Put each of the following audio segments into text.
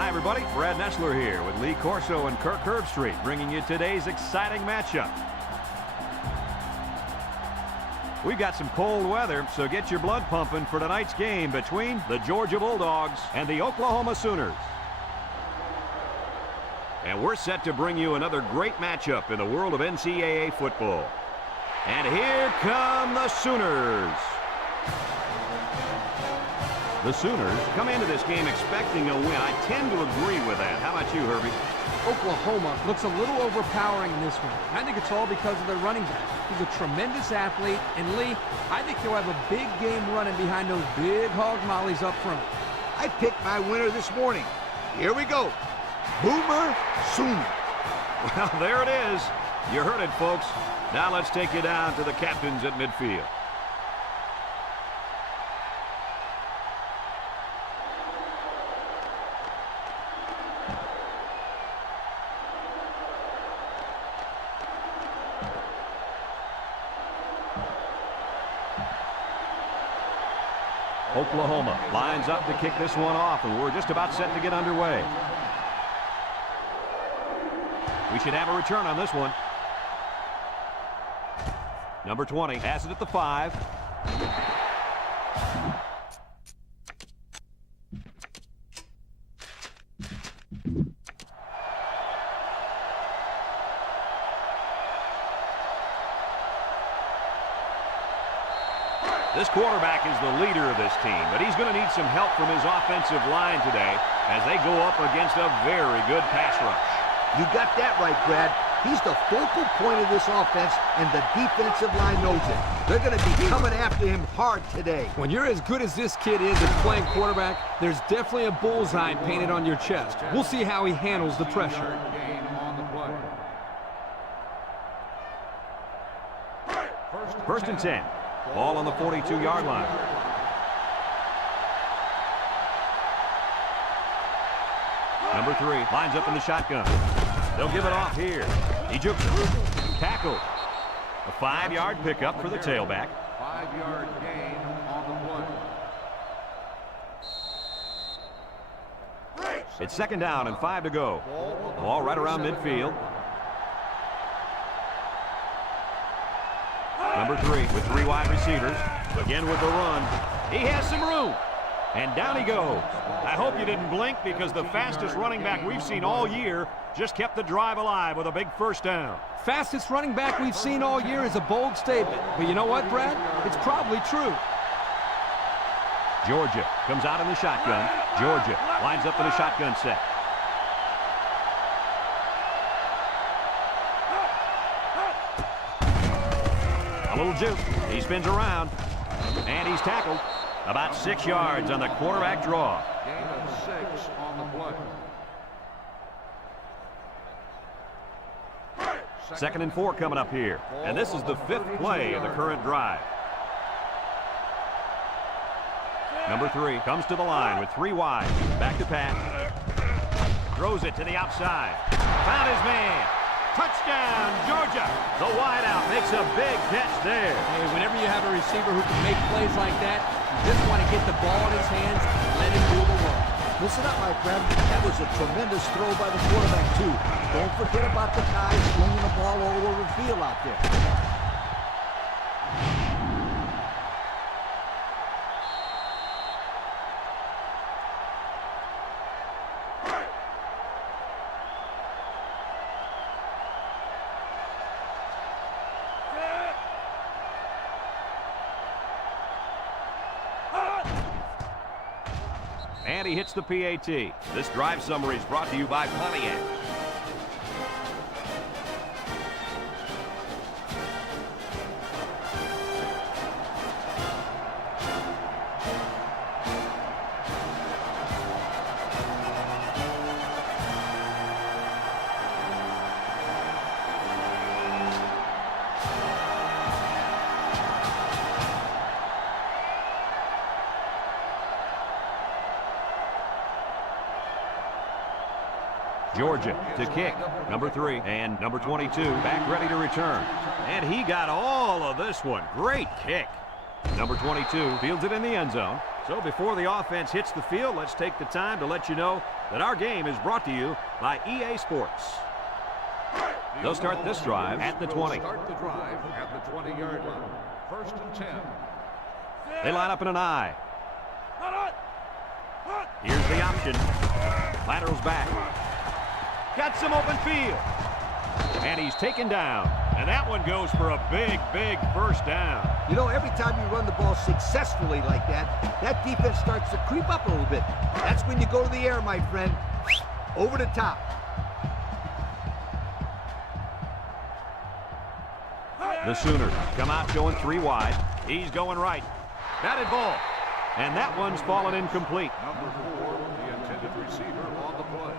Hi, everybody. Brad Nessler here with Lee Corso and Kirk Herbstreit, bringing you today's exciting matchup. We've got some cold weather, so get your blood pumping for tonight's game between the Georgia Bulldogs and the Oklahoma Sooners. And we're set to bring you another great matchup in the world of NCAA football. And here come the Sooners. The Sooners come into this game expecting a win. I tend to agree with that. How about you, Herbie? Oklahoma looks a little overpowering in this one. I think it's all because of their running back. He's a tremendous athlete, and Lee, I think he'll have a big game running behind those big hog mollies up front. I picked my winner this morning. Here we go. Boomer Sooner. Well, there it is. You heard it, folks. Now let's take you down to the captains at midfield. Oklahoma lines up to kick this one off, and we're just about set to get underway. We should have a return on this one. Number 20 has it at the 5. This quarterback is the leader of this team, but he's going to need some help from his offensive line today as they go up against a very good pass rush. You got that right, Brad. He's the focal point of this offense, and the defensive line knows it. They're going to be coming after him hard today. When you're as good as this kid is at playing quarterback, there's definitely a bullseye painted on your chest. We'll see how he handles the pressure. First and 10. Ball on the 42-yard line. Number 3 lines up in the shotgun. They'll give it off here. He jukes it. Tackled. A 5-yard pickup for the tailback. 5-yard gain on the play. It's second down and 5 to go. Ball right around midfield. Number 3 with 3 wide receivers. Again with the run. He has some room. And down he goes. I hope you didn't blink because the fastest running back we've seen all year just kept the drive alive with a big first down. Fastest running back we've seen all year is a bold statement. But you know what, Brad? It's probably true. Georgia comes out in the shotgun. Georgia lines up in a shotgun set. A little juke. He spins around. And he's tackled. About 6 yards on the quarterback draw. Gain of 6 on the play. Second and 4 coming up here. And this is the 5th play of the current drive. Number 3 comes to the line with 3 wide. Back to pass. Throws it to the outside. Found his man. Touchdown, Georgia. The wideout makes a big catch there. Hey, whenever you have a receiver who can make plays like that, you just want to get the ball in his hands and let him do the work. Listen up, my friend. That was a tremendous throw by the quarterback, too. Don't forget about the guys swinging the ball all over the field out there. And he hits the PAT. This drive summary is brought to you by Pontiac. Georgia to kick. Number 3 and number 22 back ready to return. And he got all of this one. Great kick. Number 22 fields it in the end zone. So before the offense hits the field, let's take the time to let you know that our game is brought to you by EA Sports. They'll start this drive at the 20. Start the drive at the 20-yard line. 1st and 10. They line up in an I. Here's the option. Laterals back. Got some open field. And he's taken down. And that one goes for a big, big first down. You know, every time you run the ball successfully like that, that defense starts to creep up a little bit. That's when you go to the air, my friend. Over the top. The Sooners come out going 3 wide. He's going right. Batted ball. And that one's fallen incomplete. Number 4, the intended receiver on the play.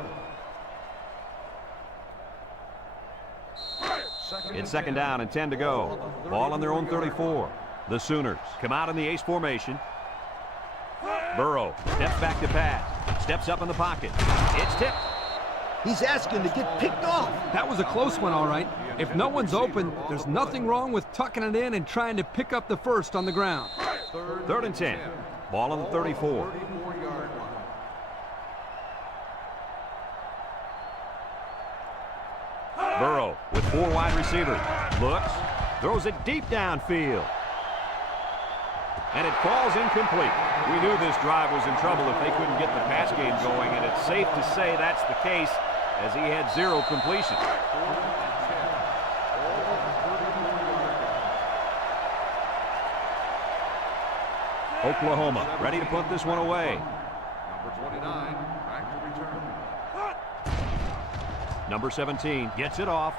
It's 2nd down and 10 to go. Ball on their own 34. The Sooners come out in the ace formation. Burrow steps back to pass. Steps up in the pocket. It's tipped. He's asking to get picked off. That was a close one, all right. If no one's open, there's nothing wrong with tucking it in and trying to pick up the first on the ground. 3rd and 10. Ball on the 34. 34-yard line. Burrow with 4 wide receivers. Looks. Throws it deep downfield. And it falls incomplete. We knew this drive was in trouble if they couldn't get the pass game going, and it's safe to say that's the case as he had 0 completion. Oklahoma ready to put this one away. Number 29, back to return. Number 17 gets it off.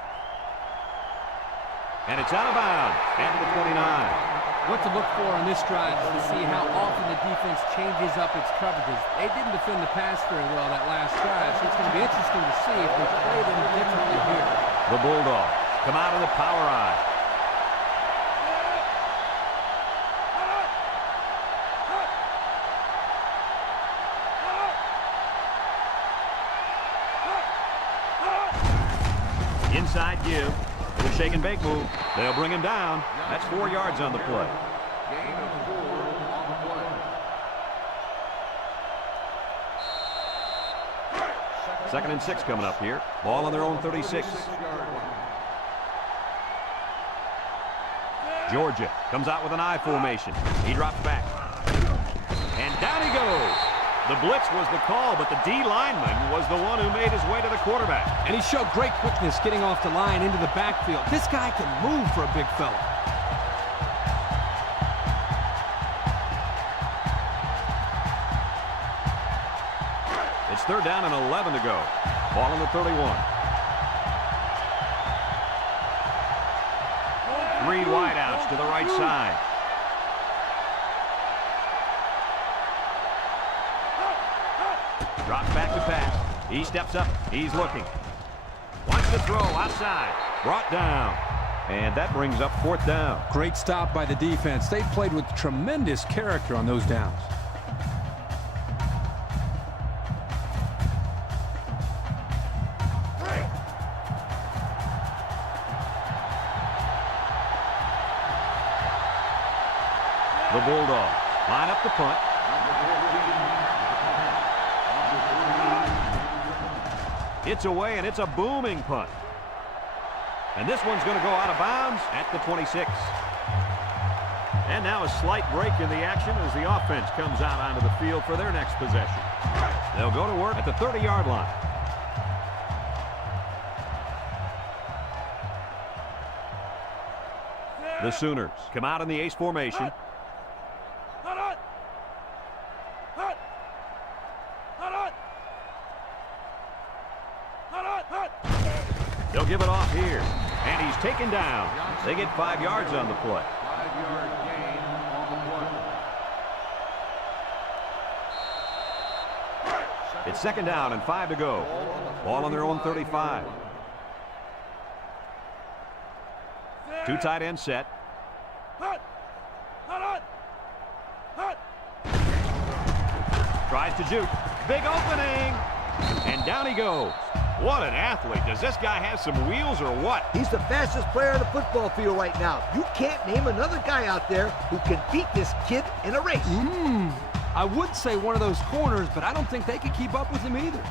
And it's out of bounds at the 29. What to look for on this drive is to see how often the defense changes up its coverages. They didn't defend the pass very well that last drive, so it's going to be interesting to see if they play them differently here. The Bulldogs come out of the power eye. Inside give. The shake and bake move. They'll bring him down. That's 4 yards on the play. Gain of 4 on the play. 2nd and 6 coming up here. Ball on their own 36. 6-yard line. Georgia comes out with an I formation. He drops back. And down he goes. The blitz was the call, but the D lineman was the one who made his way to the quarterback. And he showed great quickness getting off the line into the backfield. This guy can move for a big fella. It's 3rd down and 11 to go. Ball on the 31. 3 wideouts to the right side. Drops back to pass. He steps up. He's looking. Wants to throw outside. Brought down. And that brings up 4th down. Great stop by the defense. They played with tremendous character on those downs. The Bulldogs line up the punt. It's away, and it's a booming punt. And this one's going to go out of bounds at the 26. And now a slight break in the action as the offense comes out onto the field for their next possession. They'll go to work at the 30-yard line. The Sooners come out in the ace formation. They'll give it off here. And he's taken down. They get 5 yards on the play. 5-yard gain on the play. It's 2nd down and 5 to go. Ball on their own 35. 2 tight end set. Tries to juke. Big opening. And down he goes. What an athlete. Does this guy have some wheels or what? He's the fastest player on the football field right now. You can't name another guy out there who can beat this kid in a race. I would say one of those corners, but I don't think they could keep up with him either.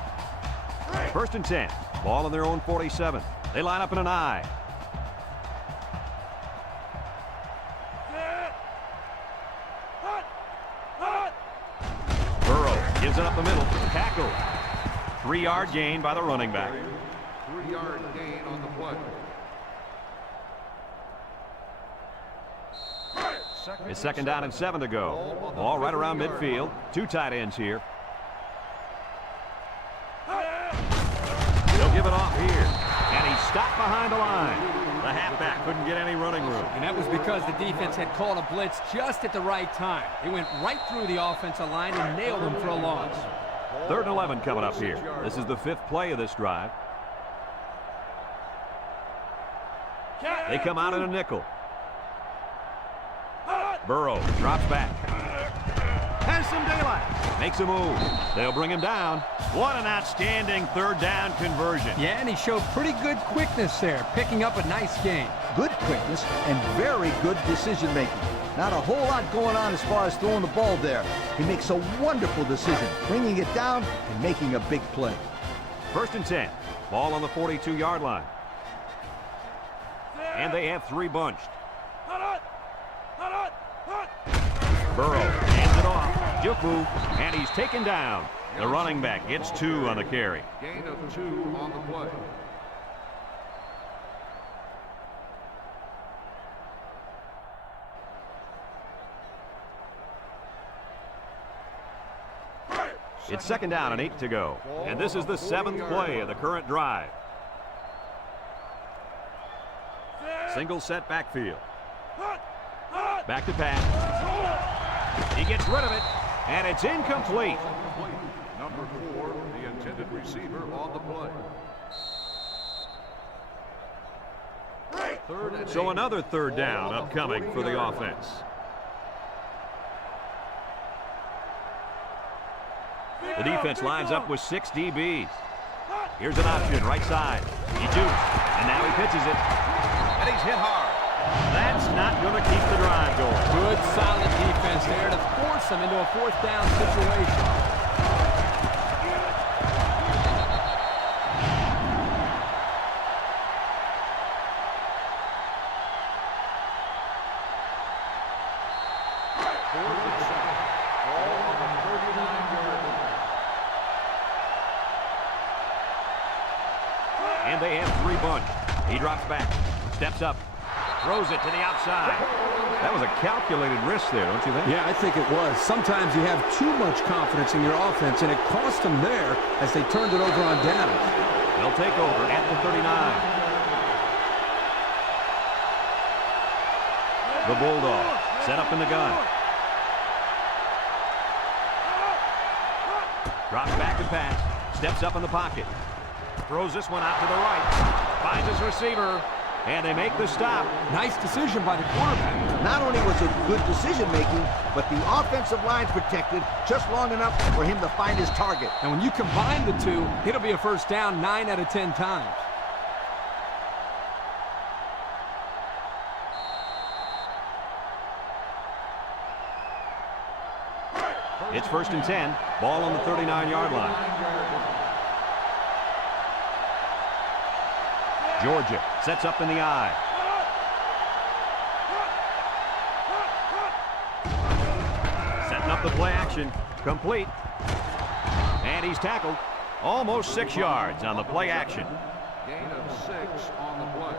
First and 10. Ball on their own 47. They line up in an I. Burrow gives it up the middle. Tackle. 3-yard gain by the running back. 3-yard gain on the play. It's second down and 7 to go. Ball right around midfield. 2 tight ends here. They'll give it off here. And he's stopped behind the line. The halfback couldn't get any running room. And that was because the defense had called a blitz just at the right time. They went right through the offensive line and nailed him for a loss. 3rd and 11 coming up here. This is the 5th play of this drive. They come out in a nickel. Burrow drops back. Has some daylight. Makes a move. They'll bring him down. What an outstanding 3rd down conversion. Yeah, and he showed pretty good quickness there, picking up a nice gain. Good quickness and very good decision-making. Not a whole lot going on as far as throwing the ball there. He makes a wonderful decision, bringing it down and making a big play. First and 10. Ball on the 42-yard line. And they have 3 bunched. Burrow hands it off. Juke move, and he's taken down. The running back gets 2 on the carry. Gain of 2 on the play. It's second down and 8 to go. And this is the 7th play of the current drive. Single set backfield. Back to pass. He gets rid of it, and it's incomplete. Number 4, the intended receiver on the play. So another 3rd down upcoming for the offense. The defense lines up with 6 DBs. Here's an option, right side. He jukes, and now he pitches it. And he's hit hard. That's not going to keep the drive going. Good, solid defense there to force them into a 4th down situation. And they have 3 bunch. He drops back, steps up, throws it to the outside. That was a calculated risk there, don't you think? Yeah, I think it was. Sometimes you have too much confidence in your offense, and it cost them there as they turned it over on downs. They'll take over at the 39. The Bulldogs set up in the gun. Drops back to pass. Steps up in the pocket. Throws this one out to the right. Finds his receiver. And they make the stop. Nice decision by the quarterback. Not only was it good decision-making, but the offensive line protected just long enough for him to find his target. And when you combine the two, it'll be a first down 9 out of 10 times. It's first and 10. Ball on the 39-yard line. Georgia sets up in the I. Setting up the play action. Complete. And he's tackled. Almost 6 yards on the play action. Gain of 6 on the play.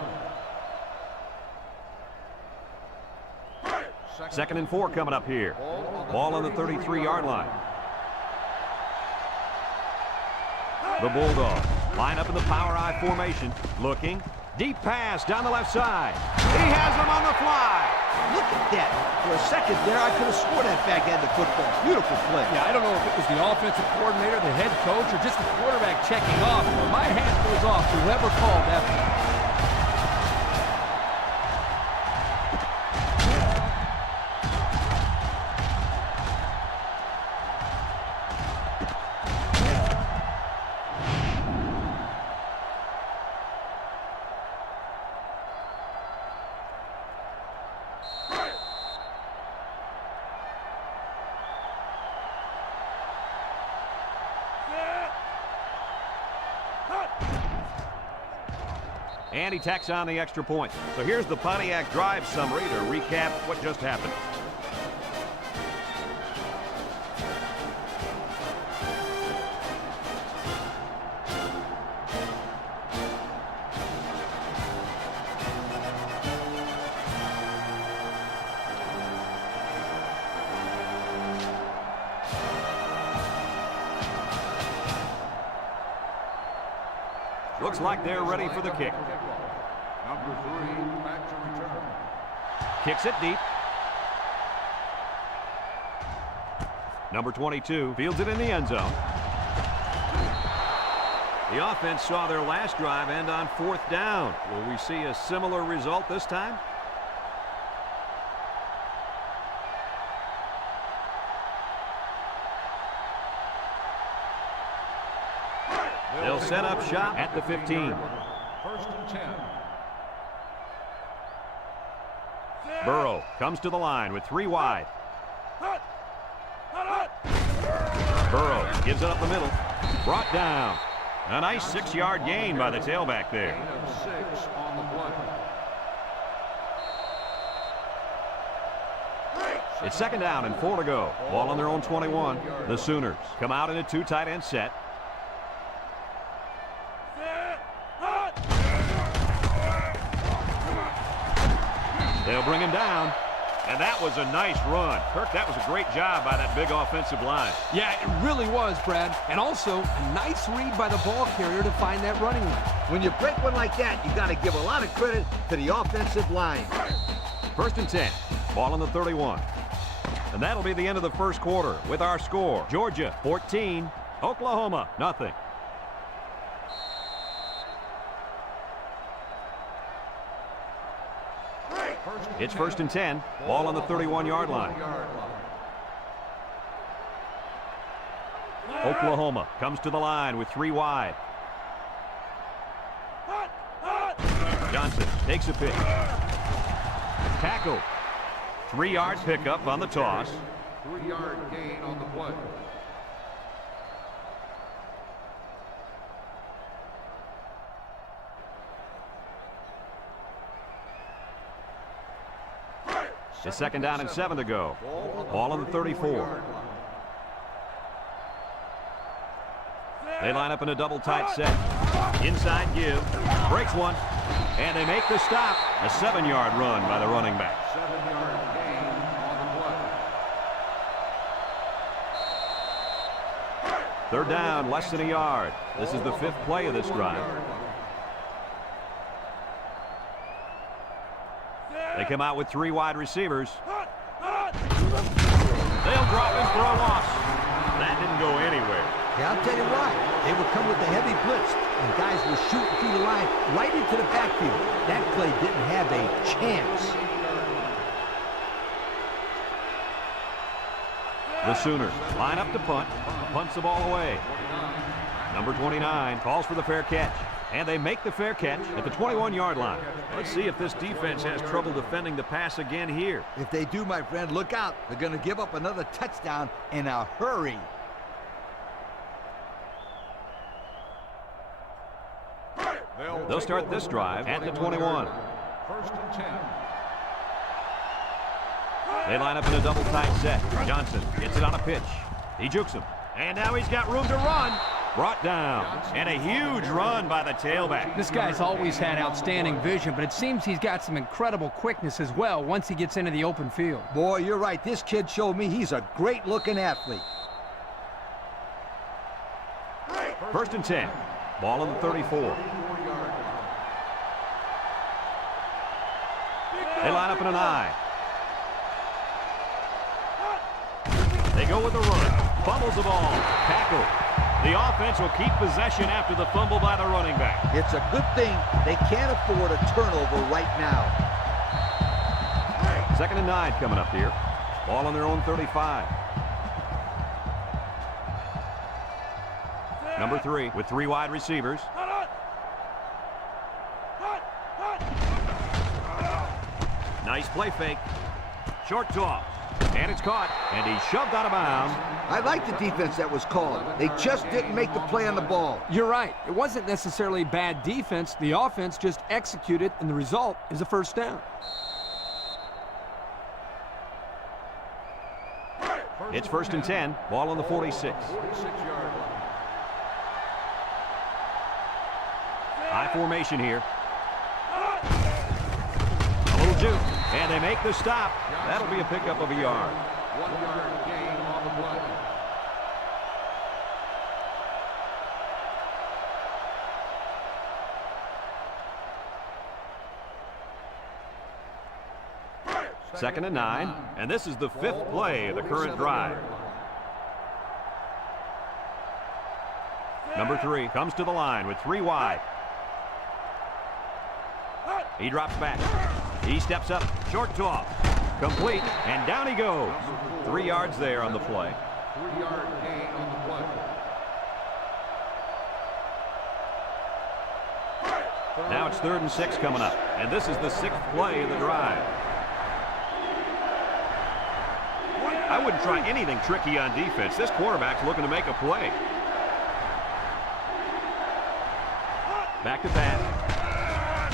Second and 4 coming up here. Ball on the 33-yard line. The Bulldogs line up in the power I formation. Looking. Deep pass down the left side. He has him on the fly. Look at that. For a second there, I could have swore that back end of football. Beautiful play. Yeah, I don't know if it was the offensive coordinator, the head coach, or just the quarterback checking off, but my hat goes off to whoever called that one. And he tacks on the extra point. So here's the Pontiac drive summary to recap what just happened. Looks like they're ready for the kick. Number 3, back to return. Kicks it deep. Number 22 fields it in the end zone. The offense saw their last drive end on 4th down. Will we see a similar result this time? They'll set up shop at the 15. First and 10. Burrow comes to the line with 3 wide. Burrow gives it up the middle. Brought down. A nice 6-yard gain by the tailback there. Gain of 6 on the play. It's 2nd down and 4 to go. Ball on their own 21. The Sooners come out in a 2 tight end set. They'll bring him down. And that was a nice run. Kirk, that was a great job by that big offensive line. Yeah, it really was, Brad. And also, a nice read by the ball carrier to find that running lane. When you break one like that, you got to give a lot of credit to the offensive line. 1st and 10. Ball on the 31. And that'll be the end of the first quarter with our score. Georgia 14, Oklahoma nothing. It's 1st and 10. Ball on the 31-yard line. Oklahoma comes to the line with 3 wide. Johnson takes a pitch. Tackle. 3-yard pickup on the toss. 3-yard gain on the play. It's 2nd down and 7 to go. Ball on the 34. They line up in a double tight set. Inside give. Breaks one. And they make the stop. A 7-yard run by the running back. 7-yard gain on the play. 3rd down, less than a yard. This is the 5th play of this drive. They come out with 3 wide receivers. They'll drop him for a loss. That didn't go anywhere. Yeah, I'll tell you why. They would come with the heavy blitz, and guys were shooting through the line right into the backfield. That play didn't have a chance. The Sooners line up to punt. Punts the ball away. Number 29 calls for the fair catch. And they make the fair catch at the 21-yard line. Let's see if this defense has trouble defending the pass again here. If they do, my friend, look out. They're going to give up another touchdown in a hurry. They'll start this drive at the 21. 1st and 10. They line up in a double tight set. Johnson gets it on a pitch. He jukes him. And now he's got room to run. Brought down. And a huge run by the tailback. This guy's always had outstanding vision, but it seems he's got some incredible quickness as well once he gets into the open field. Boy, you're right. This kid showed me he's a great-looking athlete. 1st and 10. Ball on the 34. They line up in an I. They go with the run. Fumbles the ball. Tackle. The offense will keep possession after the fumble by the running back. It's a good thing they can't afford a turnover right now. 2nd and 9 coming up here. Ball on their own 35. Number 3 with 3 wide receivers. Nice play fake. Short toss. And it's caught, and he's shoved out of bounds. I like the defense that was called. They just didn't make the play on the ball. You're right. It wasn't necessarily bad defense. The offense just executed, and the result is a first down. It's 1st and 10. Ball on the 46. High formation here. A little juke, and they make the stop. That'll be a pickup of a yard. 1 yard gain on the play. Second and 9, and this is the 5th play of the current drive. Number 3 comes to the line with 3 wide. He drops back. He steps up, short toss, complete, and down he goes. 3 yards there on the play. 3 yard gain on the play. Now it's 3rd and 6 coming up, and this is the 6th play of the drive. I wouldn't try anything tricky on defense. This quarterback's looking to make a play. Back to pass.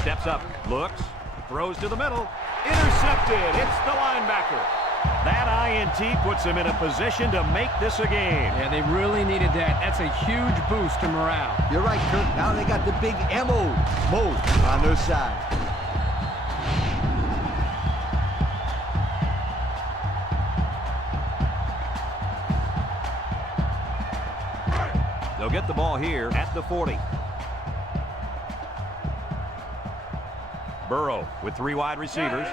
Steps up, looks, throws to the middle. Intercepted. It's the linebacker. That INT puts him in a position to make this a game. Yeah, they really needed that. That's a huge boost to morale. You're right, Kurt. Now they got the big MO mode on their side. They'll get the ball here at the 40. Burrow with 3 wide receivers.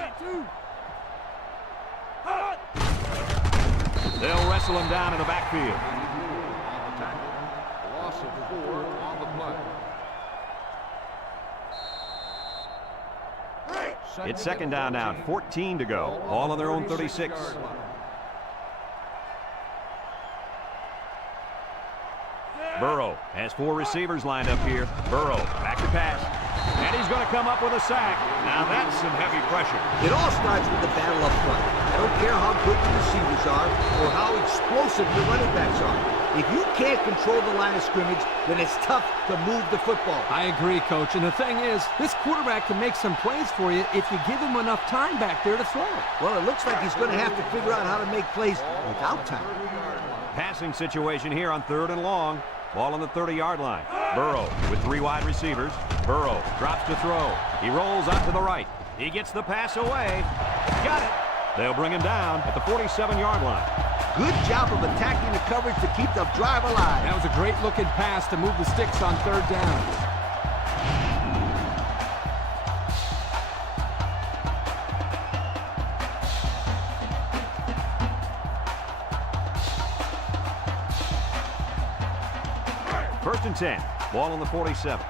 They'll wrestle him down in the backfield. Loss of 4 on the play. It's second down now, 14 to go. All on their own 36. Burrow has 4 receivers lined up here. Burrow back to pass. And he's going to come up with a sack. Now that's some heavy pressure. It all starts with the battle up front. I don't care how good the receivers are or how explosive your running backs are. If you can't control the line of scrimmage, then it's tough to move the football. I agree, Coach. And the thing is, this quarterback can make some plays for you if you give him enough time back there to throw it. Well, it looks like he's going to have to figure out how to make plays without time. Passing situation here on 3rd and long. Ball on the 30-yard line. Burrow with 3 wide receivers. Burrow drops to throw. He rolls out to the right. He gets the pass away. Got it. They'll bring him down at the 47-yard line. Good job of attacking the coverage to keep the drive alive. That was a great looking pass to move the sticks on 3rd down. First and 10. Ball on the 47.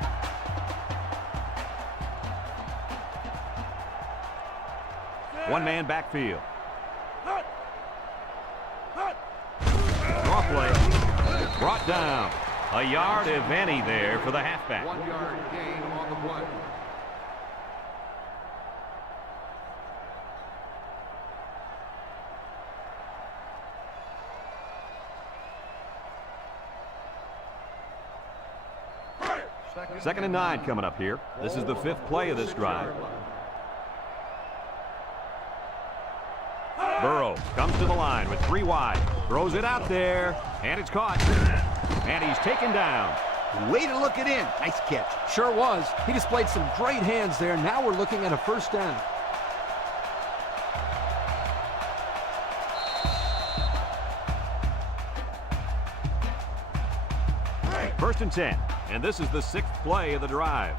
One-man backfield. Draw play. Brought down. A yard, if any, there for the halfback. 1 yard gain on the play. Second and 9 coming up here. This is the 5th play of this drive. Burrow comes to the line with 3 wide. Throws it out there, and it's caught. And he's taken down. Way to look it in. Nice catch. Sure was. He displayed some great hands there. Now we're looking at a first down. First and 10, and this is the 6th play of the drive.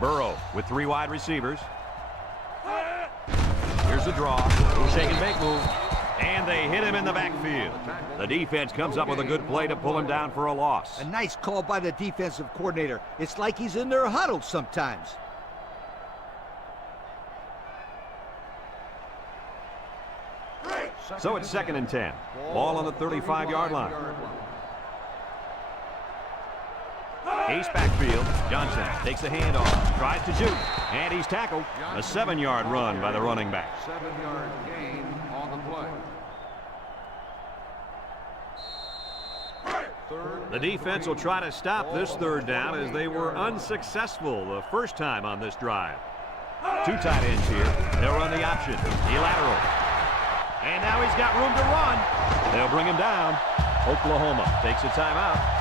Burrow with 3 wide receivers. Here's the draw. Shake and bake move. And they hit him in the backfield. The defense comes up with a good play to pull him down for a loss. A nice call by the defensive coordinator. It's like he's in their huddle sometimes. So it's second and 10. Ball on the 35-yard line. Ace backfield. Johnson takes the handoff, tries to shoot, and he's tackled. A 7-yard run by the running back. 7-yard gain on the play. The defense will try to stop this third down as they were unsuccessful the first time on this drive. 2 tight ends here. They'll run the option. The lateral. And now he's got room to run. They'll bring him down. Oklahoma takes a timeout.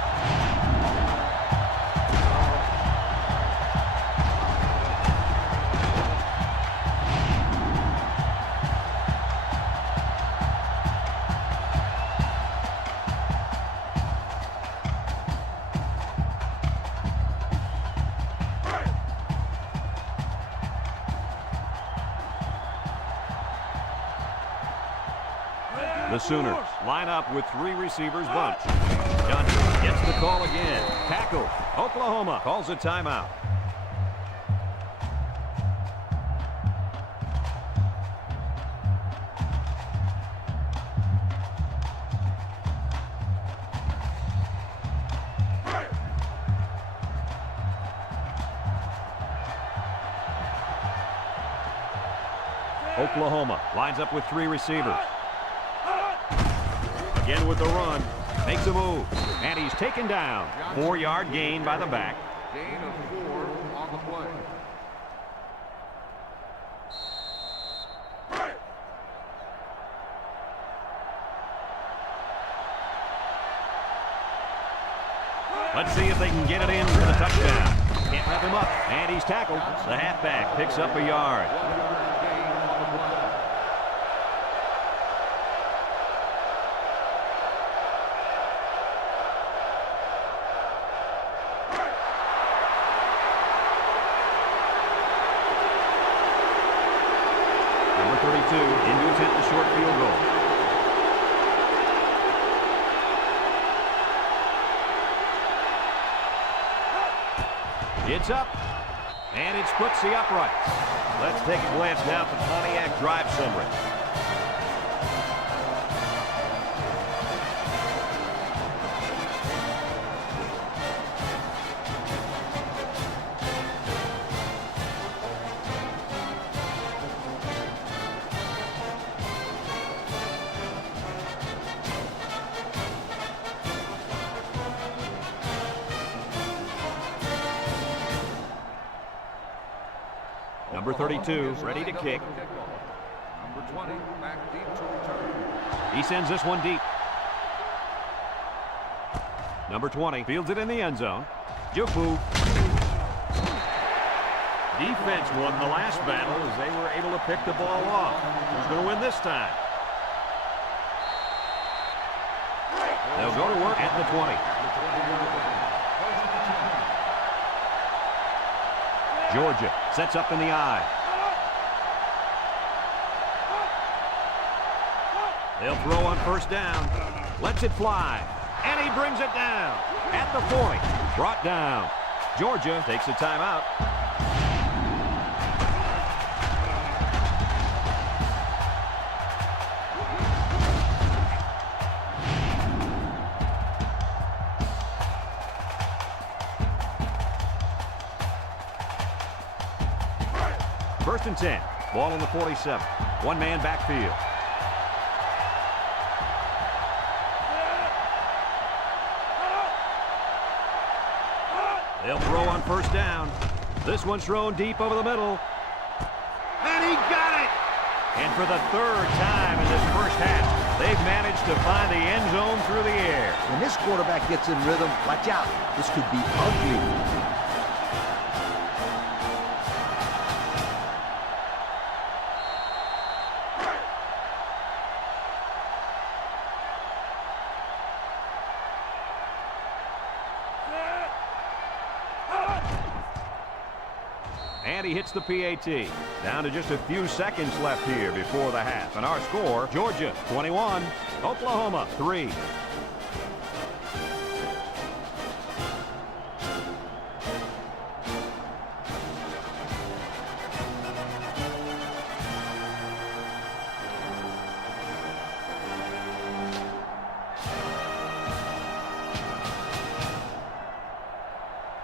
The Sooners line up with 3 receivers bunch. Johnson gets the call again. Tackle. Oklahoma calls a timeout. Oklahoma lines up with 3 receivers. Again with the run. Makes a move. And he's taken down. 4-yard gain by the back. Gain of 4 on the play. Let's see if they can get it in for the touchdown. Can't wrap him up. And he's tackled. The halfback picks up a yard. 1-yard gain on the play. Number 32 in to attempt the short field goal. It's up, and it splits the uprights. Let's take a glance now at the Pontiac drive summary. Number 32, ready to kick. Number 20, back deep to return. He sends this one deep. Number 20 fields it in the end zone. Jufu. Defense won the last battle as they were able to pick the ball off. Who's going to win this time? They'll go to work at the 20. Georgia sets up in the eye. They'll throw on first down. Lets it fly. And he brings it down. At the 40. Brought down. Georgia takes a timeout. First and 10. Ball on the 47. One-man backfield. They'll throw on first down. This one's thrown deep over the middle. And he got it! And for the 3rd time in this first half, they've managed to find the end zone through the air. When this quarterback gets in rhythm, watch out. This could be ugly. And he hits the PAT. Down to just a few seconds left here before the half. And our score, Georgia 21, Oklahoma 3.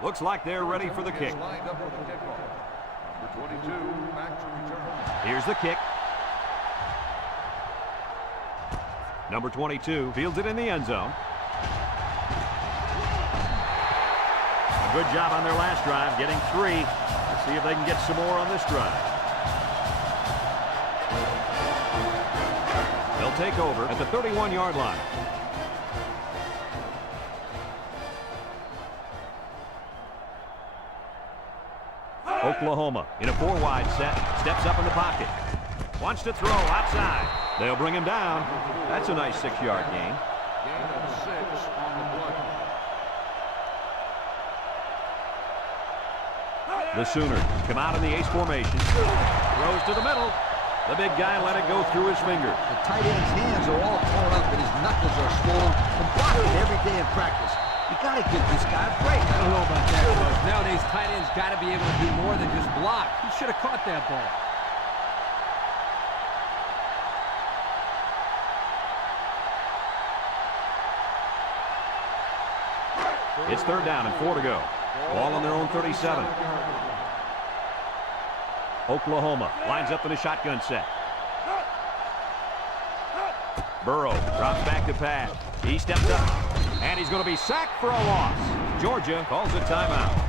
Looks like they're ready for the kick. Lined up for the kickoff. Number 22, back to return. Here's the kick. Number 22 fields it in the end zone. A good job on their last drive, getting 3. Let's see if they can get some more on this drive. They'll take over at the 31-yard line. Oklahoma in a 4-wide set, steps up in the pocket. Wants to throw outside. They'll bring him down. That's a nice 6-yard gain. Gain of 6 on the play. The Sooners come out in the ace formation. Throws to the middle. The big guy let it go through his fingers. The tight end's hands are all torn up and his knuckles are swollen from blocking every day in practice. You got to give this guy a break. I don't know about that, Coach. Nowadays, tight ends got to be able to do more than just block. He should have caught that ball. It's 3rd down and 4 to go. Ball on their own 37. Oklahoma lines up in a shotgun set. Burrow drops back to pass. He steps up, and he's going to be sacked for a loss. Georgia calls a timeout.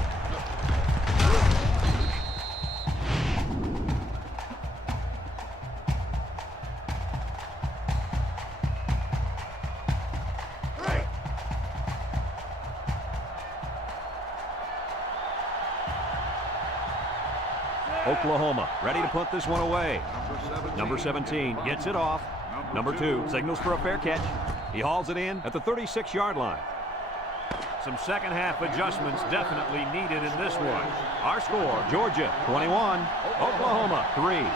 Oklahoma ready to put this one away. Number 17 gets it off. Number 2 signals for a fair catch. He hauls it in at the 36-yard line. Some second-half adjustments definitely needed in this one. Our score, Georgia 21, Oklahoma 3.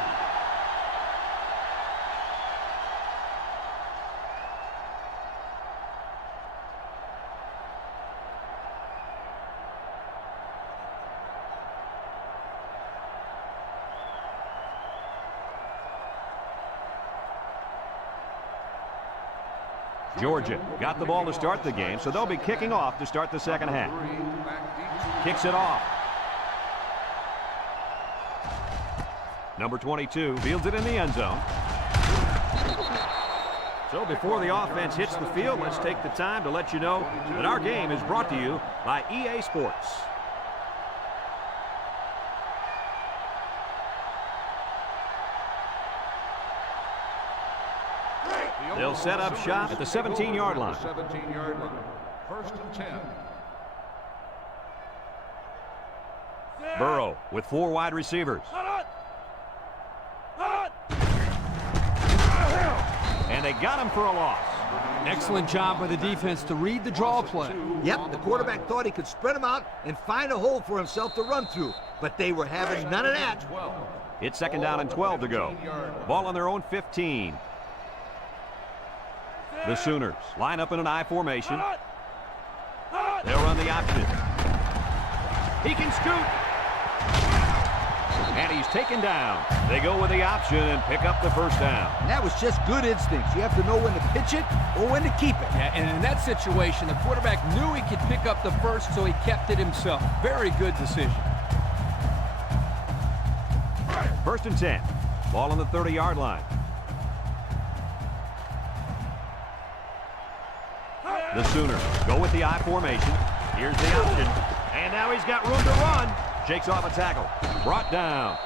Georgia got the ball to start the game, so they'll be kicking off to start the second half. Kicks it off. Number 22 fields it in the end zone. So before the offense hits the field, let's take the time to let you know that our game is brought to you by EA Sports. They'll set up shop at the 17-yard line. 17-yard line. 1st and 10. Burrow with 4 wide receivers. And they got him for a loss. Excellent job by the defense to read the draw play. Yep, the quarterback thought he could spread him out and find a hole for himself to run through, but they were having none of that. It's 2nd down and 12 to go. Ball on their own 15. The Sooners line up in an I formation. They'll run the option. He can scoot. And he's taken down. They go with the option and pick up the 1st down. And that was just good instincts. You have to know when to pitch it or when to keep it. Yeah, and in that situation, the quarterback knew he could pick up the 1st, so he kept it himself. Very good decision. 1st and 10. Ball on the 30-yard line. The Sooners go with the I formation. Here's the option. And now he's got room to run. Shakes off a tackle. Brought down.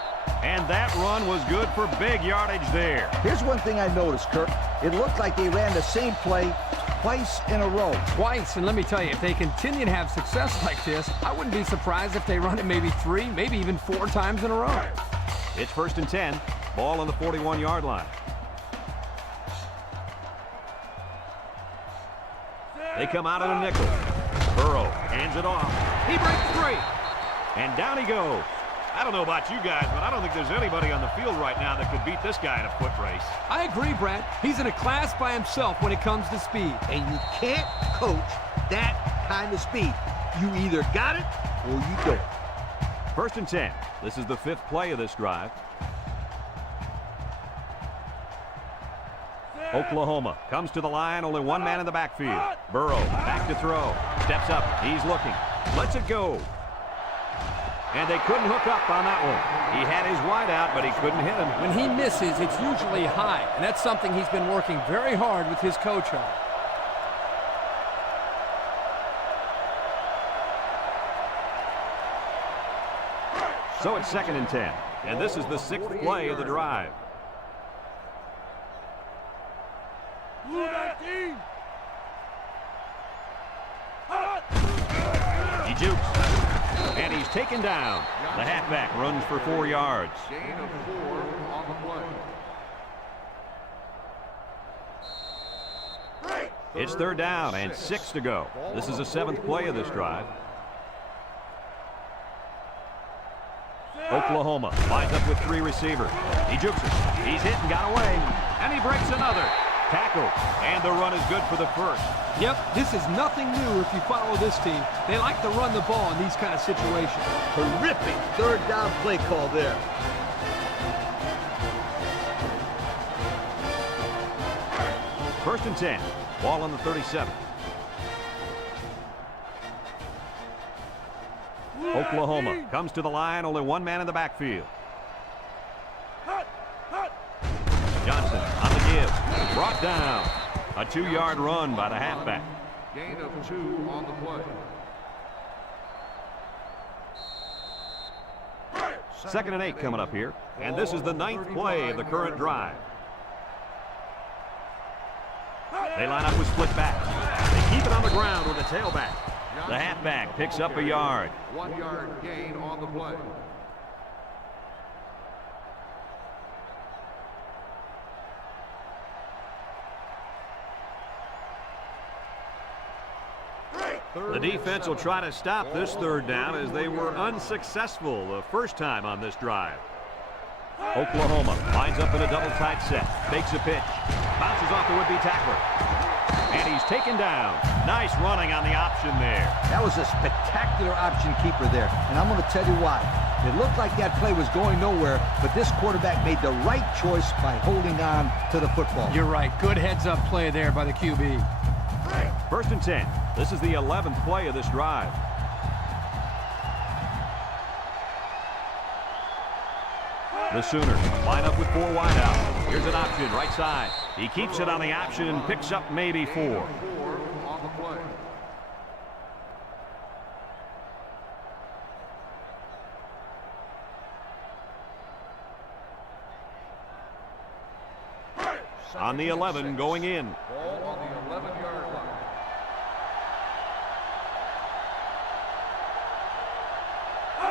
And that run was good for big yardage there. Here's one thing I noticed, Kirk. It looked like they ran the same play twice in a row. Twice, and let me tell you, if they continue to have success like this, I wouldn't be surprised if they run it maybe 3, maybe even 4 times in a row. It's 1st and 10. Ball on the 41-yard line. They come out in a nickel. Burrow hands it off. He breaks 3. And down he goes. I don't know about you guys, but I don't think there's anybody on the field right now that could beat this guy in a foot race. I agree, Brad. He's in a class by himself when it comes to speed. And you can't coach that kind of speed. You either got it or you don't. 1st and 10. This is the 5th play of this drive. Oklahoma comes to the line, only 1 man in the backfield. Burrow back to throw. Steps up. He's looking. Lets it go. And they couldn't hook up on that one. He had his wide out, but he couldn't hit him. When he misses, it's usually high, and that's something he's been working very hard with his coach on. So it's 2nd and 10, and this is the 6th play of the drive. He jukes, and he's taken down. The halfback runs for 4 yards. Gain of 4 on the play. It's 3rd down and 6 to go. This is the 7th play of this drive. Oklahoma lines up with 3 receivers. He jukes it. He's hit and got away. And he breaks another. Tackle. And the run is good for the first. Yep, this is nothing new if you follow this team. They like to run the ball in these kind of situations. Terrific 3rd down play call there. First and 10. Ball on the 37. Oklahoma comes to the line, only 1 man in the backfield. Johnson on the give, brought down. A 2-yard run by the halfback. Gain of 2 on the play. 2nd and 8 coming up here, and this is the 9th play of the current drive. They line up with split back. They keep it on the ground with a tailback. The halfback picks up a yard. 1 yard gain on the play. The defense will try to stop this 3rd down as they were unsuccessful the first time on this drive. Oklahoma lines up in a double tight set, fakes a pitch, bounces off the would-be tackler, and he's taken down. Nice running on the option there. That was a spectacular option keeper there, and I'm going to tell you why. It looked like that play was going nowhere, but this quarterback made the right choice by holding on to the football. You're right. Good heads-up play there by the QB. First and 10. This is the 11th play of this drive. The Sooners line up with 4 wide out. Here's an option, right side. He keeps it on the option and picks up maybe 4. 4 on the play. On the 11 going in. Ball on the 11-yard line.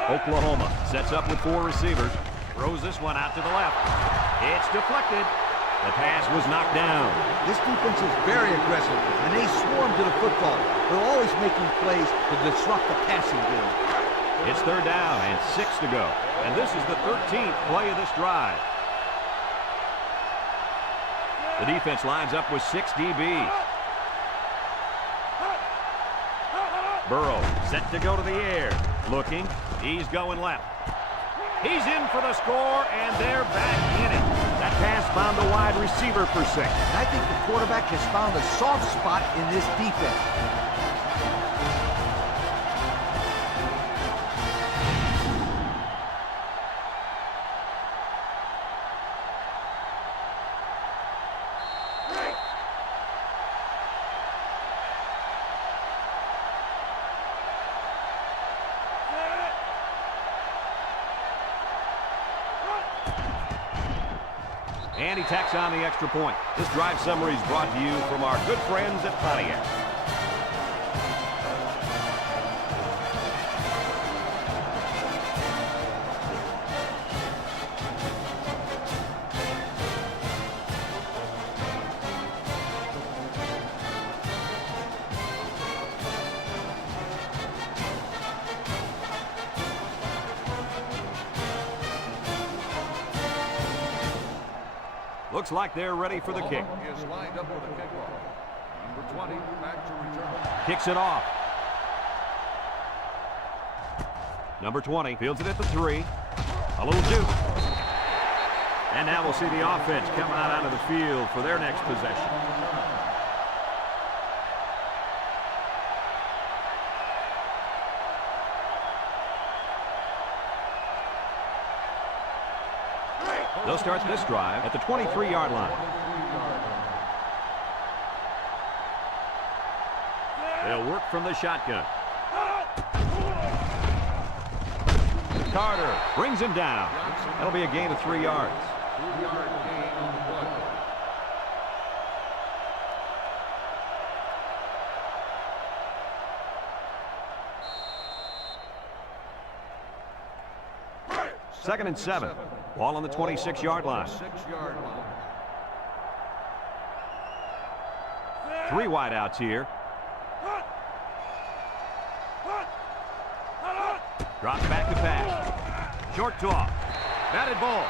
Oklahoma sets up with 4 receivers. Throws this one out to the left. It's deflected. The pass was knocked down. This defense is very aggressive, and they swarm to the football. They're always making plays to disrupt the passing game. It's 3rd down and 6 to go. And this is the 13th play of this drive. The defense lines up with 6 DBs. Burrow set to go to the air. Looking. He's going left. He's in for the score, and they're back in it. That pass found the wide receiver for 6. And I think the quarterback has found a soft spot in this defense. And he tacks on the extra point. This drive summary is brought to you from our good friends at Pontiac. Looks like they're ready for the kick. Is lined up with a kickoff. Number 20 back to return. Kicks it off. Number 20 fields it at the 3. A little juke. And now we'll see the offense coming out of the field for their next possession. They'll start this drive at the 23-yard line. They'll work from the shotgun. Carter brings him down. That'll be a gain of 3 yards. 3-yard gain on the play. Second and 7. Ball on the 26-yard line. 6-yard line. 3 wideouts here. Drops back to pass. Short toss. Batted ball.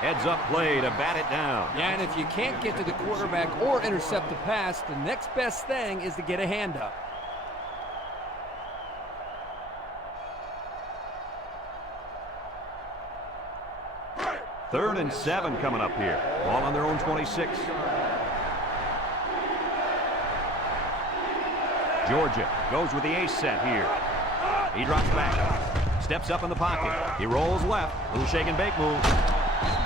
Heads up play to bat it down. Yeah, and if you can't get to the quarterback or intercept the pass, the next best thing is to get a hand up. Third and 7 coming up here. Ball on their own 26. Georgia goes with the ace set here. He drops back. Steps up in the pocket. He rolls left. Little shake and bake move.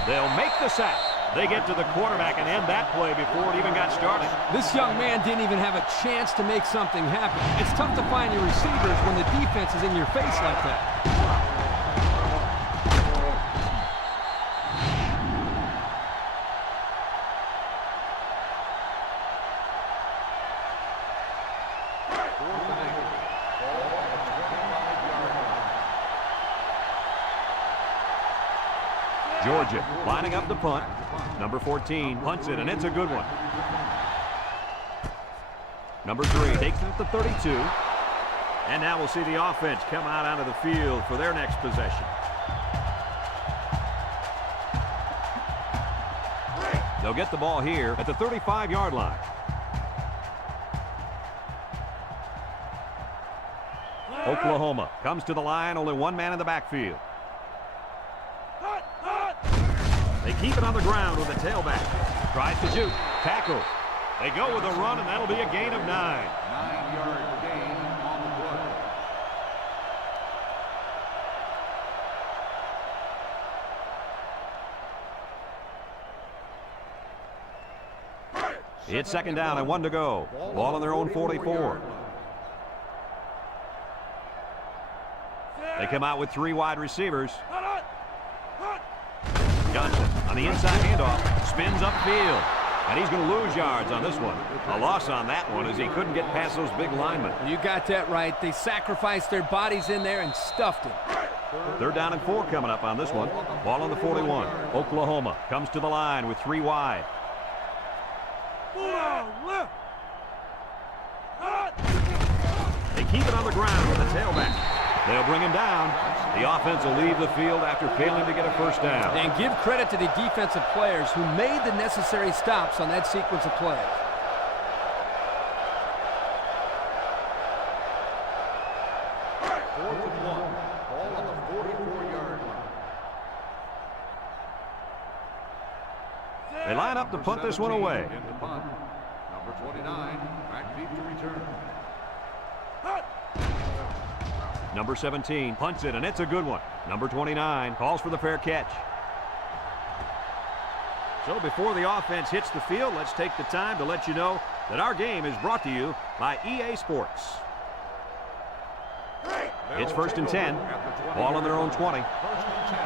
They'll make the sack. They get to the quarterback and end that play before it even got started. This young man didn't even have a chance to make something happen. It's tough to find your receivers when the defense is in your face like that. Georgia lining up the punt. Number 14 punts it, and it's a good one. Number 3 takes it at the 32. And now we'll see the offense come out onto the field for their next possession. They'll get the ball here at the 35-yard line. Oklahoma comes to the line, only one man in the backfield. They keep it on the ground with a tailback. Tries to shoot. Tackle. They go with a run, and that'll be a gain of 9. 9-yard gain on the play. It's second down and 1 to go. Ball on their own 44. They come out with 3 wide receivers. Johnson on the inside handoff, spins upfield, and he's going to lose yards on this one. A loss on that one as he couldn't get past those big linemen. You got that right. They sacrificed their bodies in there and stuffed it. Third down and 4 coming up on this one. Ball on the 41. Oklahoma comes to the line with 3 wide. They keep it on the ground with a tailback. They'll bring him down. The offense will leave the field after failing to get a first down. And give credit to the defensive players who made the necessary stops on that sequence of plays. Fourth and 1. Ball on the 44-yard line. They line up to punt this one away. In the punt. Number 29, back deep to return. Number 17 punts it, and it's a good one. Number 29 calls for the fair catch. So before the offense hits the field, let's take the time to let you know that our game is brought to you by EA Sports. It's first and 10. Ball on their own 20. First and 10.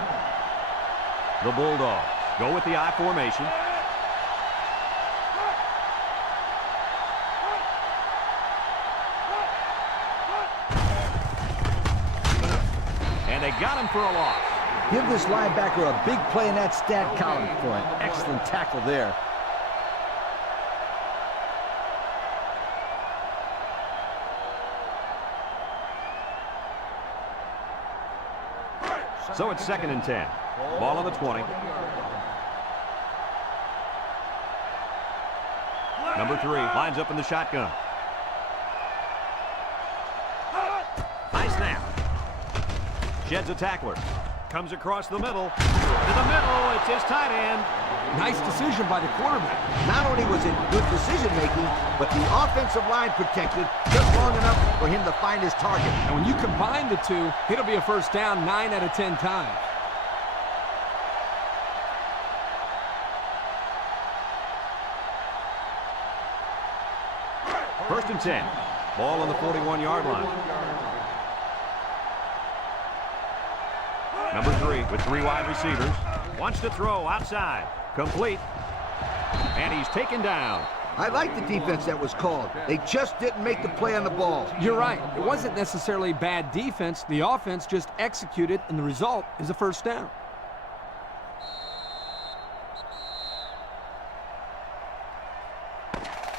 The Bulldogs go with the I formation. And they got him for a loss. Give this linebacker a big play in that stat column for an excellent tackle there. So it's second and 10. Ball on the 20. Number 3 lines up in the shotgun. High snap. Sheds a tackler. Comes across the middle. To the middle. It's his tight end. Nice decision by the quarterback. Not only was it good decision-making, but the offensive line protected just long enough for him to find his target. And when you combine the two, it'll be a first down 9 out of 10 times. First and 10. Ball on the 41-yard line. Number 3 with 3 wide receivers. Wants to throw outside. Complete. And he's taken down. I like the defense that was called. They just didn't make the play on the ball. You're right. It wasn't necessarily bad defense. The offense just executed, and the result is a first down.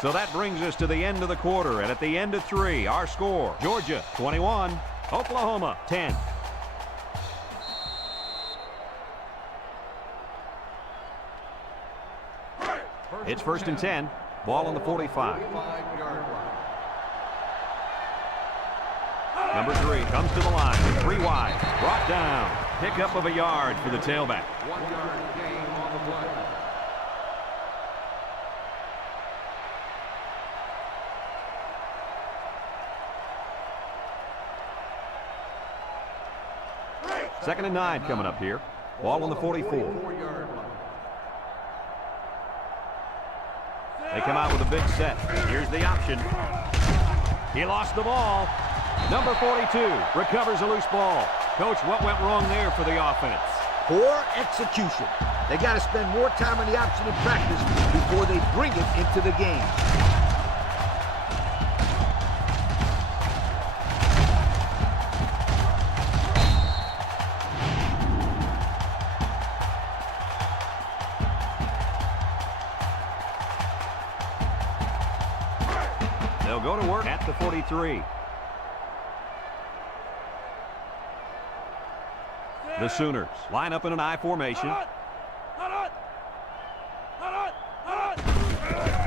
So that brings us to the end of the quarter, and at the end of 3, our score, Georgia 21, Oklahoma 10. It's first and 10, ball on the 45. Number 3 comes to the line with 3 wide, brought down, pickup of a yard for the tailback. 1 yard gain on the play. Second and 9 coming up here. Ball on the 44. 4-yard line. They come out with a big set. Here's the option. He lost the ball. Number 42 recovers a loose ball. Coach, what went wrong there for the offense? Poor execution. They got to spend more time on the option in practice before they bring it into the game. They'll go to work at the 43. The Sooners line up in an I formation.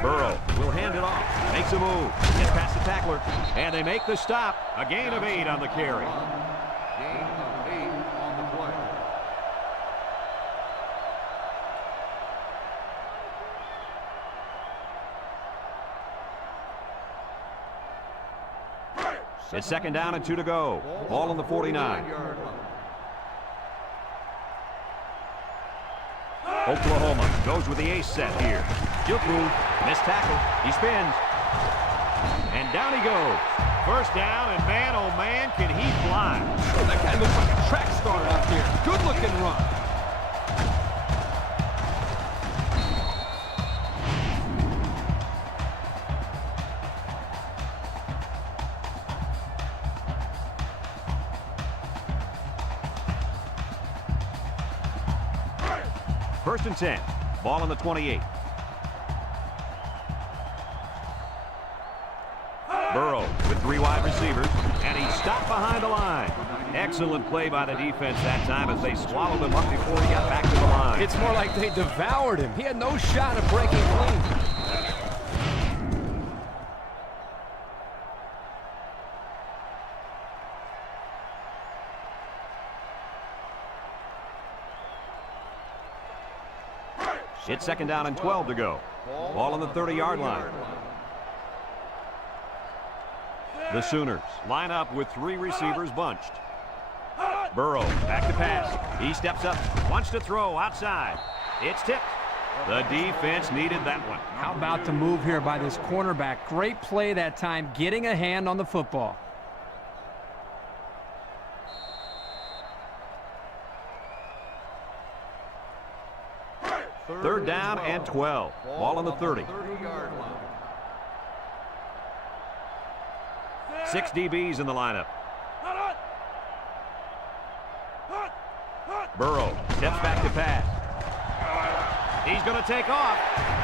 Burrow will hand it off. Makes a move. Gets past the tackler. And they make the stop. A gain of 8 on the carry. Gain of 8 on the play. It's second down and 2 to go. Ball on the 49. Oklahoma goes with the ace set here. Juke move. Missed tackle. He spins. And down he goes. First down, and man, oh man, can he fly. Oh, that guy looks like a track star out there. Good-looking run. First and 10. Ball on the 28. Burrow with 3 wide receivers, and he stopped behind the line. Excellent play by the defense that time as they swallowed him up before he got back to the line. It's more like they devoured him. He had no shot of breaking clean. It's second down and 12 to go. Ball on the 30-yard line. The Sooners line up with 3 receivers bunched. Burrow back to pass. He steps up, wants to throw outside. It's tipped. The defense needed that one. How about the move here by this cornerback? Great play that time, getting a hand on the football. Third down and 12. Ball on the 30. 30-yard line. 6 DBs in the lineup. Burrow steps back to pass. He's going to take off.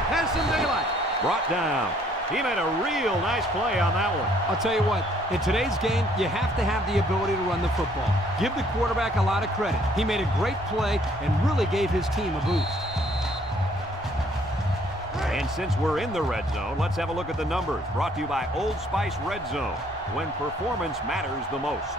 Has some daylight. Brought down. He made a real nice play on that one. I'll tell you what, in today's game, you have to have the ability to run the football. Give the quarterback a lot of credit. He made a great play and really gave his team a boost. And since we're in the red zone, let's have a look at the numbers. Brought to you by Old Spice Red Zone, when performance matters the most.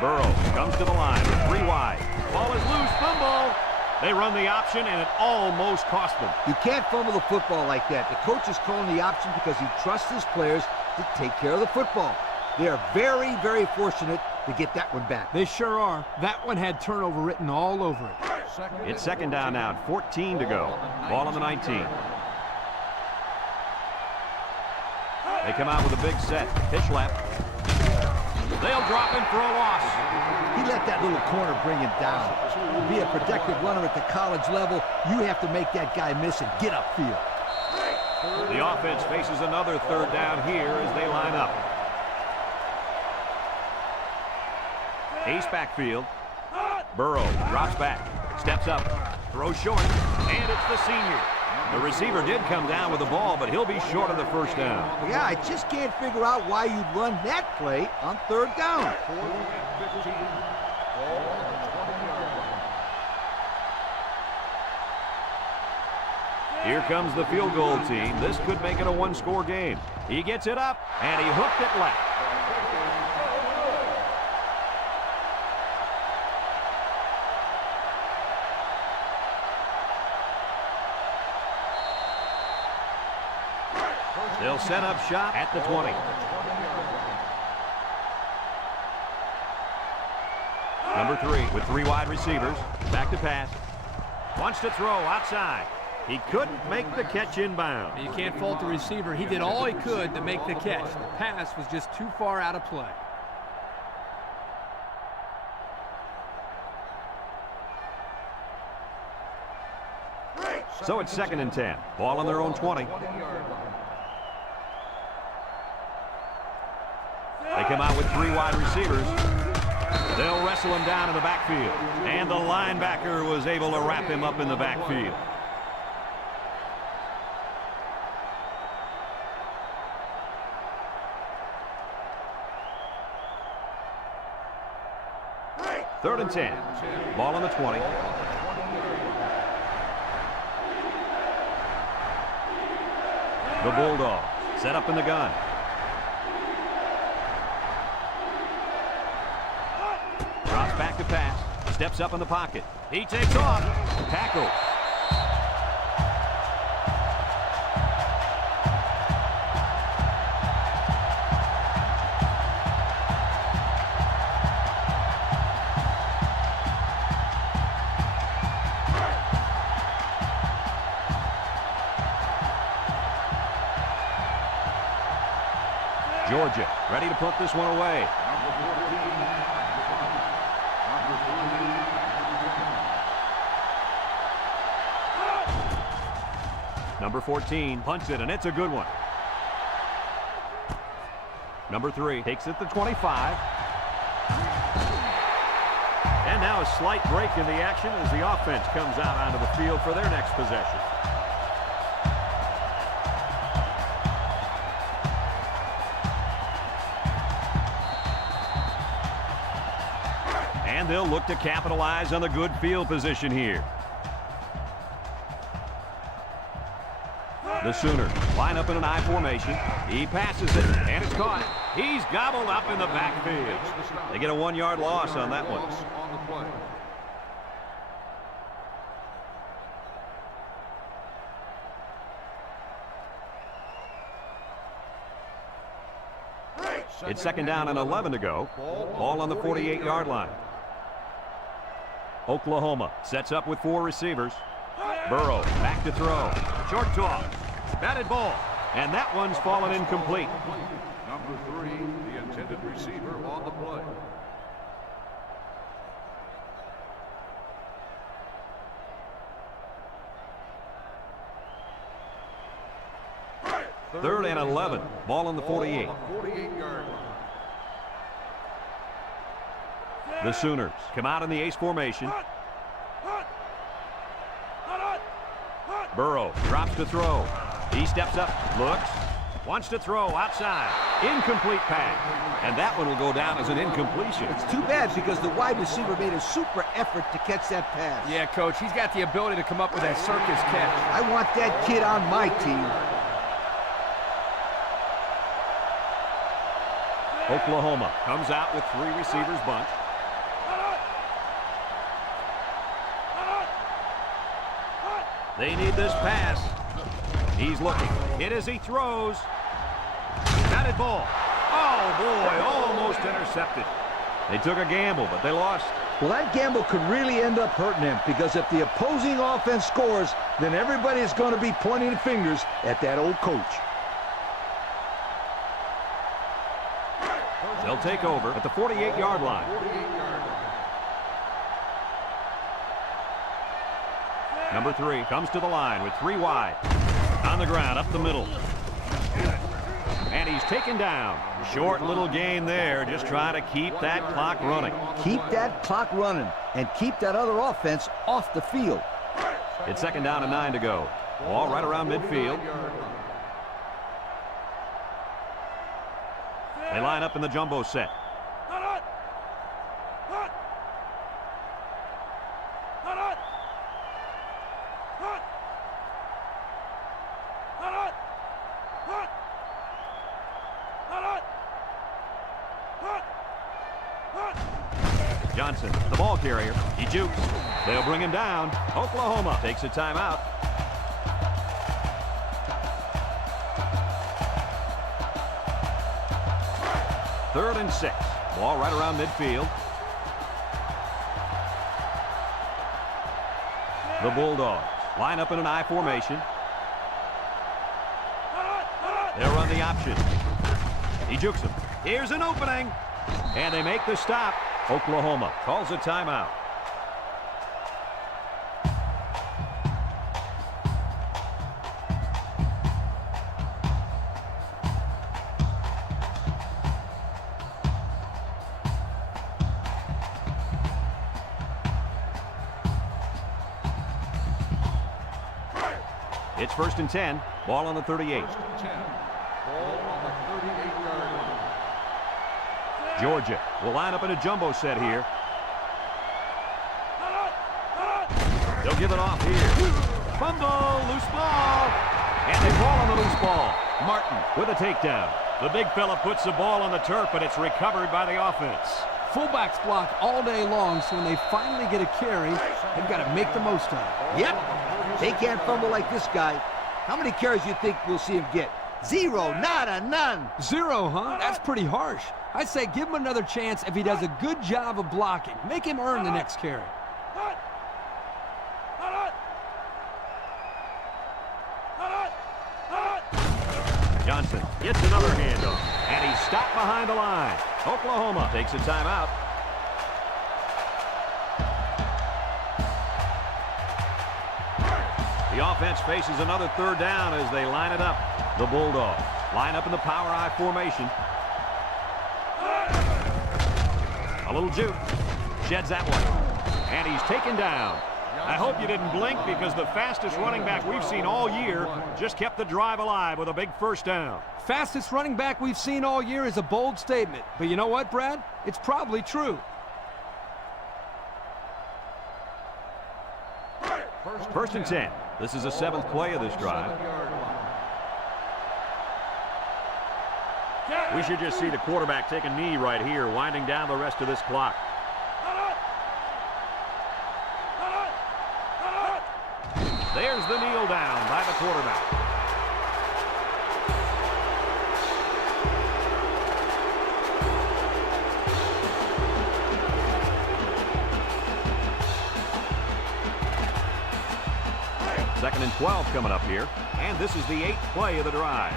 Burrow comes to the line with 3 wide. Ball is loose, fumble. They run the option, and it almost cost them. You can't fumble the football like that. The coach is calling the option because he trusts his players to take care of the football. They are very, very fortunate to get that one back. They sure are. That one had turnover written all over it. It's second down now, 14 to go. Ball on the 19. They come out with a big set. Pitch left. They'll drop him for a loss. He let that little corner bring him down. To be a protected runner at the college level, you have to make that guy miss and get upfield. The offense faces another third down here as they line up. Ace backfield. Burrow drops back, steps up, throws short, and it's the senior. The receiver did come down with the ball, but he'll be short of the first down. Yeah, I just can't figure out why you'd run that play on third down. Here comes the field goal team. This could make it a one-score game. He gets it up, and he hooked it left. They'll set up shop at the 20. Number 3 with 3 wide receivers. Back to pass. Wants to throw outside. He couldn't make the catch inbound. You can't fault the receiver. He did all he could to make the catch. The pass was just too far out of play. So it's 2nd and 10. Ball on their own 20. They come out with 3 wide receivers. They'll wrestle him down in the backfield. And the linebacker was able to wrap him up in the backfield. Third and 10. Ball on the 20. The Bulldogs set up in the gun. Drops back to pass. Steps up in the pocket. He takes off. Tackle. Georgia ready to put this one away. Number 14 punts it, and it's a good one. Number 3 takes it to 25. And now a slight break in the action as the offense comes out onto the field for their next possession. And they'll look to capitalize on the good field position here. The Sooners line up in an I formation. He passes it, and it's caught. He's gobbled up in the backfield. They get a 1-yard loss on that one. It's 2nd down and 11 to go. Ball on the 48-yard line. Oklahoma sets up with 4 receivers. Burrow back to throw. Short toss. Batted ball. And that one's fallen incomplete. Number 3, the intended receiver on the play. Third and 11. Ball on the 48. 48-yard line. The Sooners come out in the ace formation. Burrow drops to throw. He steps up, looks, wants to throw outside. Incomplete pass. And that one will go down as an incompletion. It's too bad because the wide receiver made a super effort to catch that pass. Yeah, Coach, he's got the ability to come up with that circus catch. I want that kid on my team. Oklahoma comes out with 3 receivers bunch. They need this pass. He's looking. Hit as he throws. Batted ball. Oh, boy, almost intercepted. They took a gamble, but they lost. Well, that gamble could really end up hurting him because if the opposing offense scores, then everybody is going to be pointing fingers at that old coach. They'll take over at the 48-yard line. 48-yard line. Number 3 comes to the line with 3 wide. On the ground, up the middle. And he's taken down. Short little gain there, just trying to keep that clock running. Keep that clock running and keep that other offense off the field. It's 2nd down and 9 to go. Ball right around midfield. They line up in the jumbo set. Johnson, the ball carrier. He jukes. They'll bring him down. Oklahoma takes a timeout. Third and 6. Ball right around midfield. The Bulldogs line up in an I formation. They'll run the option. He jukes him. Here's an opening. And they make the stop. Oklahoma calls a timeout. It's 1st and 10. Ball on the 38. 1st and 10. Ball on the 38-yard line. Georgia will line up in a jumbo set here. They'll give it off here. Fumble, loose ball. And they fall on the loose ball. Martin with a takedown. The big fella puts the ball on the turf, but it's recovered by the offense. Fullbacks block all day long, so when they finally get a carry, they've got to make the most of it. Yep. They can't fumble like this guy. How many carries do you think we'll see him get? 0, nada, none. 0, huh? That's pretty harsh. I'd say give him another chance if he does a good job of blocking. Make him earn the next carry. Johnson gets another handoff, and he's stopped behind the line. Oklahoma takes a timeout. The offense faces another 3rd down as they line it up. The Bulldogs line up in the power I formation. A little juke. Sheds that one. And he's taken down. I hope you didn't blink because the fastest running back we've seen all year just kept the drive alive with a big 1st down. Fastest running back we've seen all year is a bold statement. But you know what, Brad? It's probably true. 1st and 10. This is the 7th play of this drive. We should just see the quarterback take a knee right here, winding down the rest of this clock. There's the kneel down by the quarterback. Second and 12 coming up here, and this is the 8th play of the drive.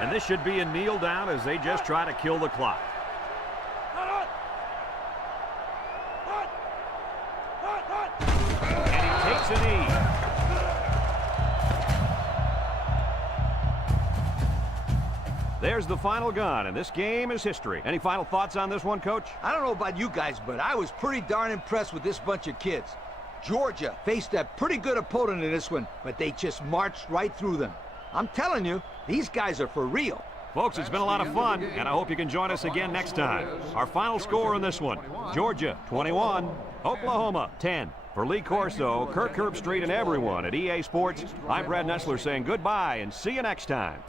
And this should be a kneel down as they just try to kill the clock. And he takes a knee. There's the final gun, and this game is history. Any final thoughts on this one, Coach? I don't know about you guys, but I was pretty darn impressed with this bunch of kids. Georgia faced a pretty good opponent in this one, but they just marched right through them. I'm telling you, these guys are for real. Folks, it's been a lot of fun, and I hope you can join us again next time. Our final score in this one, Georgia 21, Oklahoma 10. For Lee Corso, Kirk Herbstreit, and everyone at EA Sports, I'm Brad Nessler saying goodbye and see you next time.